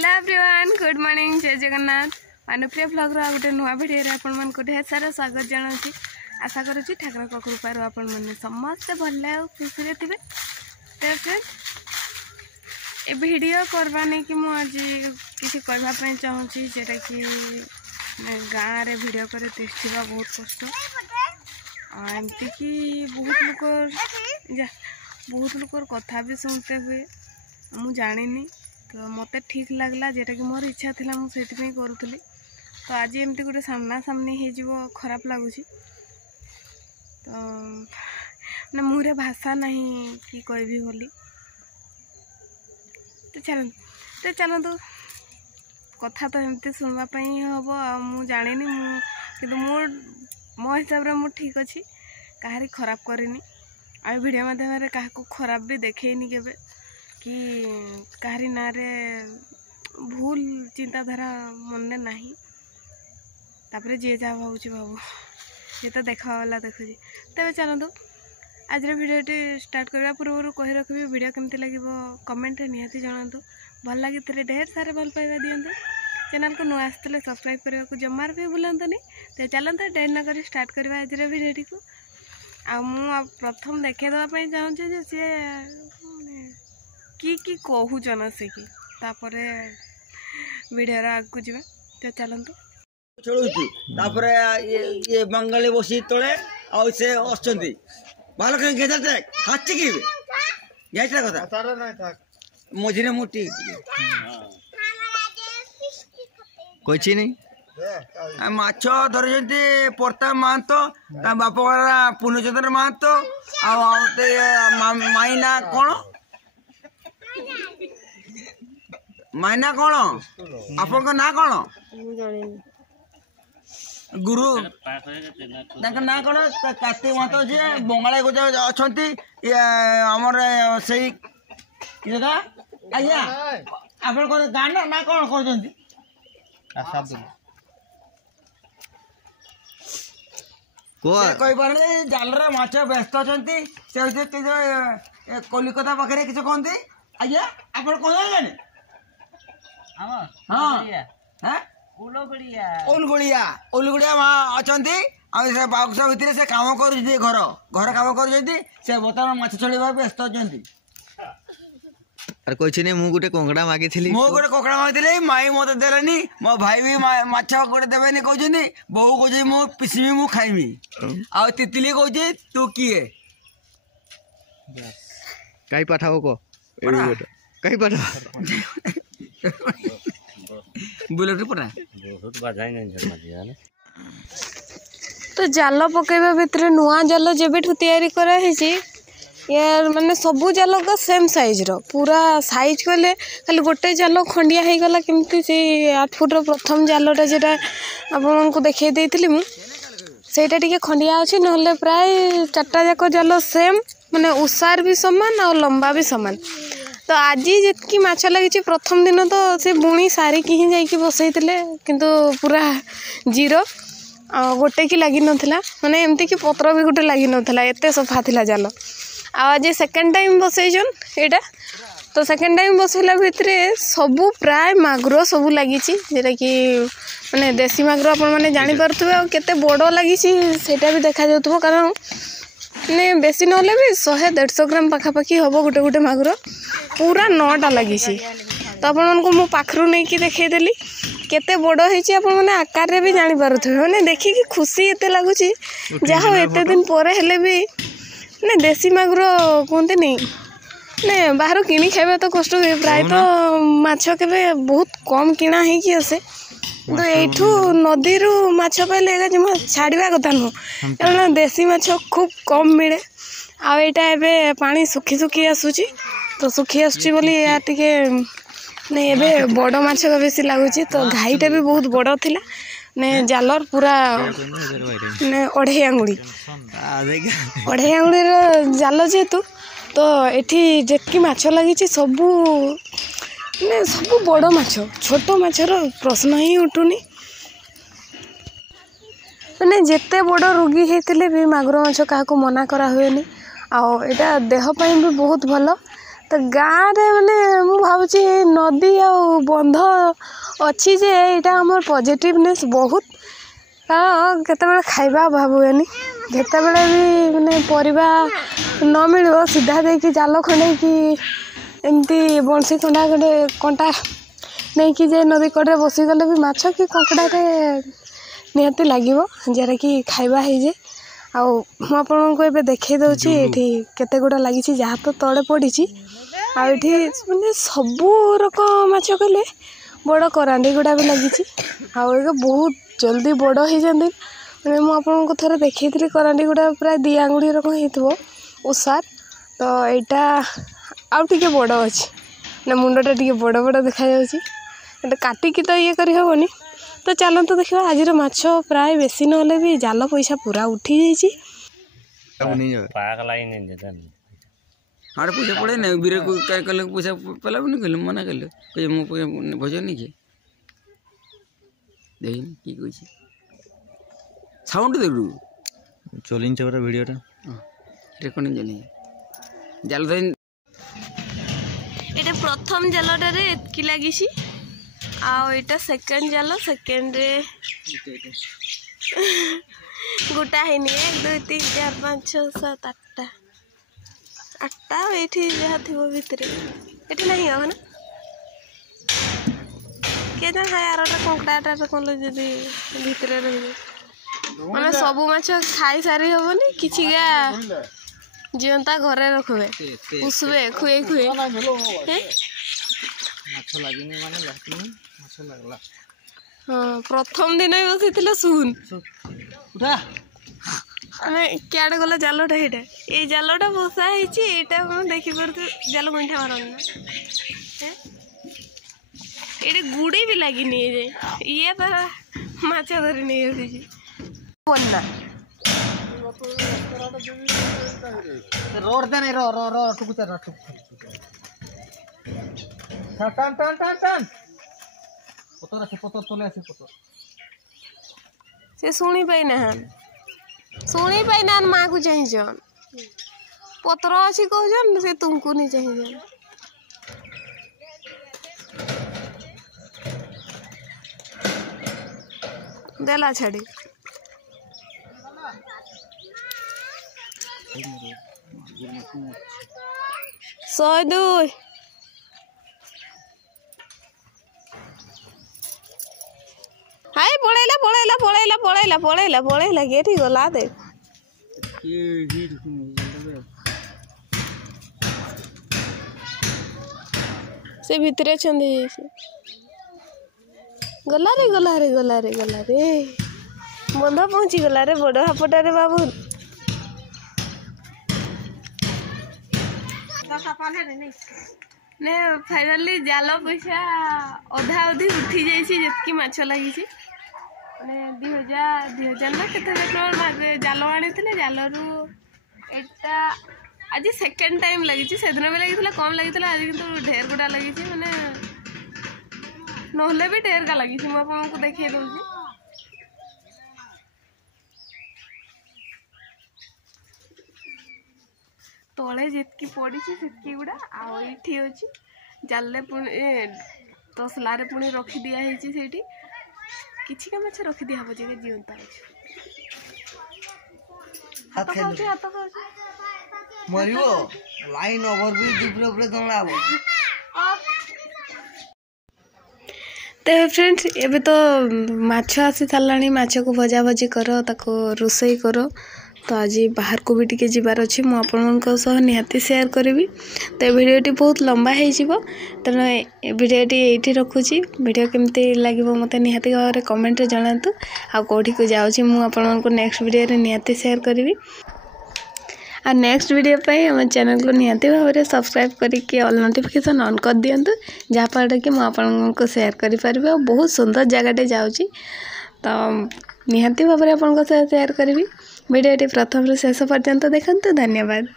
Hello everyone good morning जय Jagannath Anupriya blog रो गोटे नुआ भिडियो आपण मन को ढेर सारा स्वागत जनाऊँगी। आशा करुँची ठाकुर को कृपा आपण मैंने समस्ते भल आ खुशी रे थे। ए भिडियो करवानी कि मुझे किसी कहवाई चाहूँगी जेटा कि गाँव रे भिडियो करे तिष्ठा बहुत कष्ट एमती कि बहुत लोग कथा भी शुणते हुए मु जानी तो मत ठीक लगला जेटा कि मोर इच्छा थी मुझे करूली। तो आज एमती गोटे सामना सामनी हो खराब लगुच तो ना मुहरे भाषा नहीं कि कहबी बोली। तो चलतु कथा तो एमती शुणवाई हम मु जानी कि मो हिसाब से मुझे ठीक अच्छी कहारी खराब करनी आ वीडियो माध्यम क्या खराब भी देखेनी केबे कि कहारी ना रे भूल चिंताधारा मन नहीं तापर जी जहाँ भावुँ भावु ये तो देखा वाला देखुची। तेज चलतु आज भिडियोटी स्टार्ट करने पूर्व कही रखी वीडियो केमती लगे कमेंट निहाती जनातु भल लगी ढेर सारे भल पाइबा दिंतु चैनल को नुआ आसते सब्सक्राइब करने को जमार भी भूलतुनि। तो चलते डेर नक स्टार्ट करवा आज भिडियोटी को आ प्रथम देखेदेवाई चाहूँगी सी कि कहूचन से कि तापर वीडियो आगू जा। तो चलतु ये बंगाली बसी तले से अच्छी भल खाची कि कथा मझे मुठी कही नहीं माछ धरती प्रताप महतो बापा पूर्णचंद्र महतो माइना कौन माइना कौन आपण ना कौन गुरु ना कौन कार्तिक महतो जी बंगाली को अच्छा आमर से आज्ञा आप गाँ ना कौन कर जाल माछ व्यस्त अच्छा कलिकता पाखे किसी कहते आज्ञा आप कौन हाँ उलगुड़िया अच्छा बाक्स भितर से कम कर घर कम कर बर्तमान माछ छड़ा व्यस्त अच्छा अरे कोई नहीं मु गोटे कोंकड़ा मागी मो गोटे कोकड़ा मागी माई मत देलानी मो भाई भी माछ गोटे देवेनि कहते बहु कहे मु पिसमी मु खाइमी आ तितली कहे तू किए कहीं पठाओ को कहीं पठाओ बुलेट पटा तो जाल पकेबा भितर नुआ जाल जेबेठू तैयारी कराई यार माने सबू जाल का सेम साइज रो पूरा साइज कले खाली गोटे जाल खंडिया हो गला केमती से 8 फुट रो प्रथम जालटा जेटा आपन को देखै देइथिली मु सेटा टिके खंडिया अछि नहले प्राय चारटा जाक जाल सेम माने उसार भी समान और लंबा भी समान। तो आज जितकी माछ लगी प्रथम दिन तो से बुणी सारी कि ही जाइए बसईले किंतु पूरा जीरो गोटे कि लगी नथिला माने एमती कि पत्र भी गोटे लगी नथिला एते सफा थिला जाल। आज सेकेंड टाइम बसईजन एटा तो सेकेंड टाइम बसैला भितर सबू प्राय मागुर सबू लगी जेटा कि माने देसी मागुर आपण माने जानि पारथुबे आ केते बड़ लगी सेटा भी देखा जाउथबो कारण ने बेसी नहले भी 100-150 ग्राम पाखापाखि हम गोटे गोटे मागुर पूरा 9टा लगी। तो आपण को मो पाखरु नहीं कि देखैदेली केते बड़ होईची आपण माने आकार रे भी जानि पारुथबे माने देखि कि खुशी एते लागुची जाहो एते दिन परे हेले भी ने देसी मागुर कहते नहीं ने बाहर किणी खाइबा तो कष्ट हुए प्राय तो माछ के बहुत कम किणा होगी आसे तो यू नदी रु माछ पाइले जमा छाड़ा कथा नुह कारण देसी माछ खूब कम मिले आईटा एबे पानी सुखी सुखी आसूची तो सुखी आसूची बोली या टिके ने एबे बड़ माछ बेसी लगुच तो घाईटा भी बहुत बड़ थिला ने जालर पूरा ने 2.5 आंगुड़ी जाल जेतु तो एठी जेतकी माछ लगी सबू ने सबू बड़ माछ छोट माछर प्रश्न ही उठुनी मैंने जिते बड़ रोगी होते भी मागुर माछ क्या मना करा हुए आउ एटा देह पाई भी बहुत भल तो गाँव रे माने मु भावुची नदी आ बंध अच्छी जे यहाँ आम पॉजिटिवनेस बहुत कारण केतबेले खाइबा अभाव हुएनी जेतेबेले भी माने परिबा न मिलिबो सीधा देकी जाल खंडे कि एमती बंसी खंडा खंडे कंटा नहीं कि जे नदी कड़े बसीगले भी माछ कि कंकड़ारे निहाती लगे जरा कि खाइबा है जे आपको ये देखई दूसरी ये केते गुड़ा लगी जहाँ तो तले पड़ी आठी माने सबू रकम माछ कले बड़ करांडी गुड़ा भी लगी बहुत जल्दी बड़ हो जाती मैंने मुझे थोड़े देखी करांडी गुड़ा प्राय 2 आंगुड़ी रकम हो उषार तो यहाँ आउ टे बड़ अच्छी ना मुंडटा टे बड़ बड़ देखा काटिकी तो ये कर हेनी तो चलते देखा आज माछ प्राय बेसी ना भी जाल पैसा पूरा उठी आड़े पैसा पड़े ना बीर को कल पैसा पला भी नहीं कहल मना कल मो भजन नहीं किए देखिन कि कही साउंड देखू चलिन चबरा वीडियोटा रेकर्डिंग जानी जाल धन ये प्रथम जालटारे एतकी लगी आटा सेकेंड जाल सेकेंड रे गोटा है 1 2 3 4 5 6 7 8टा 8टा ये जहाँ थी भितर ये नहीं हो ना किए जान है यार कंकड़ाटा कौन जदि भितर रही मैंने सबू माछ खाई सारी हेनी किसी जीवंता घरे रखबे उसबे खुए खुए हाँ प्रथम दिन ही बसी सुन क्या गला जालटा ये ये जालटा बसा है देखी पार जाल गंठा मारना ये गुड़ी भी लगी ये तार माछ धरी नहीं बन्ना से शुणी पाइना माँ को चाहिए पतर अच्छी कहन से तुमको नहीं चाहिए देला छाड़ी 102 हाय पड़ेला गेटी गला दे से भितरे छंदी गला रे बंधा पहुंची गला रे बड़ हापटा रे बाबू ने फाइनली जाल पैसा अधा अधी उठी जाती माछ लगी मैंने 2000 ना के जाल आनी जालू एटा आज सेकेंड टाइम लगी से दिन भी लगी कम लगी आज किंतु ढेर गुड़ा लगी मैंने नहले भी ढेर का लगी मुझे देखिए दूसरी तले जितकी पड़ी से गुड़ा आठी अच्छी जाले पुणी तसलारे पुणी रखी दिखाई से किसी का माछ रखी दिया हम जे जीवंता हाथ खाऊ मरियो लाइन ओवर भी डिप्लोप रे दंगला तो फ्रेंड्स एबे तो माछ आसी साराणी माछ को भजा भजी करो ताको रोसई करो तो आज बाहर को भी टिके जीवार अच्छी मु आपनको सह निहाती शेयर करी तो भिडियोटी बहुत लंबा हो तेणु भिडियोटी ये रखुची भिडियो केमती लगे मत निहाती भाव में कमेंट जनातु आ कौटी को जाऊँगी मुझे नेक्स्ट भिडियो निहाती शेयर करी आ नेक्स्ट वीडियो पे हम चैनल को निहाती भाव में सब्सक्राइब करके ऑल नोटिफिकेशन ऑन कर दिंतु जहाँफल कि मुझे शेयर करें और बहुत सुंदर जगहटे जाऊँगी तो निहाती भाव में आपको शेयर करी भिडियोटी प्रथम शेष पर्यंत देखते धन्यवाद।